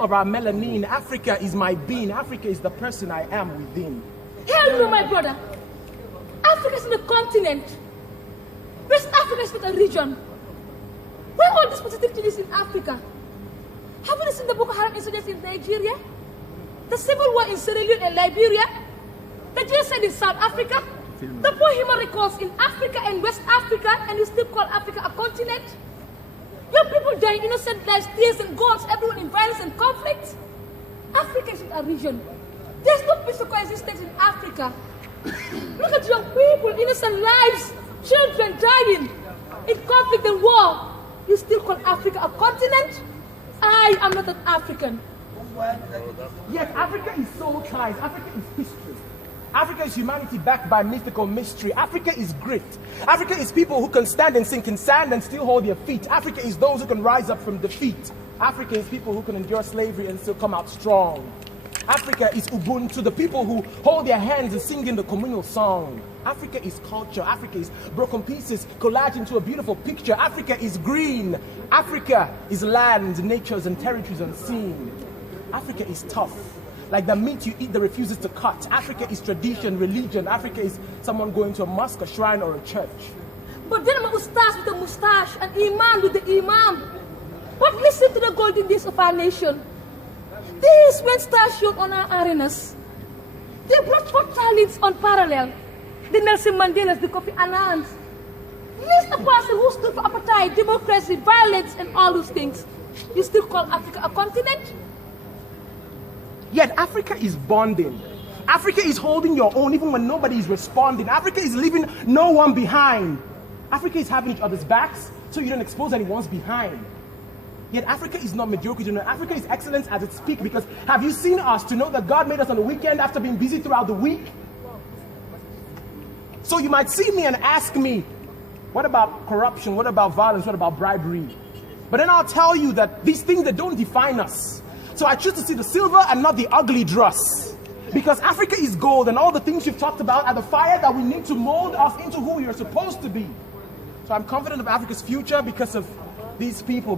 of our melanin. Africa is my being. Africa is the person I am within. Hell no, my brother. Africa is not a continent. West Africa is not a region. Where all these positive things in Africa? Haven't you seen the Boko Haram incidents in Nigeria? The civil war in Sierra Leone and Liberia? The genocide in South Africa? The poor human records in Africa and West Africa, and you still call Africa a continent? Young people dying innocent lives, tears and guns, everyone in violence and conflict. Africa is not a region. There's no peaceful coexistence in Africa. Look at young people, innocent lives, children dying in conflict and war. You still call Africa a continent? I am not an African. Yet Africa is soul ties. Africa is history. Africa is humanity backed by mythical mystery. Africa is grit. Africa is people who can stand and sink in sand and still hold their feet. Africa is those who can rise up from defeat. Africa is people who can endure slavery and still come out strong. Africa is Ubuntu, the people who hold their hands and sing in the communal song. Africa is culture. Africa is broken pieces collaged into a beautiful picture. Africa is green. Africa is land, natures, and territories unseen. Africa is tough. Like the meat you eat that refuses to cut. Africa is tradition, religion. Africa is someone going to a mosque, a shrine, or a church. But then I'm a ustaz with a mustache, an imam with the imam. But listen to the golden days of our nation. These when stars shone on our arenas. They brought forth talents unparalleled. The Nelson Mandelas, the Kofi Annans. List a person who stood for apartheid, democracy, violence, and all those things. You still call Africa a continent? Yet Africa is bonding. Africa is holding your own even when nobody is responding. Africa is leaving no one behind. Africa is having each other's backs so you don't expose anyone's behind. Yet Africa is not mediocrity. Africa is excellence at its peak, because have you seen us to know that God made us on the weekend after being busy throughout the week? So you might see me and ask me, what about corruption? What about violence? What about bribery? But then I'll tell you that these things that don't define us. So I choose to see the silver and not the ugly dross. Because Africa is gold, and all the things you've talked about are the fire that we need to mold us into who we are supposed to be. So I'm confident of Africa's future because of these people.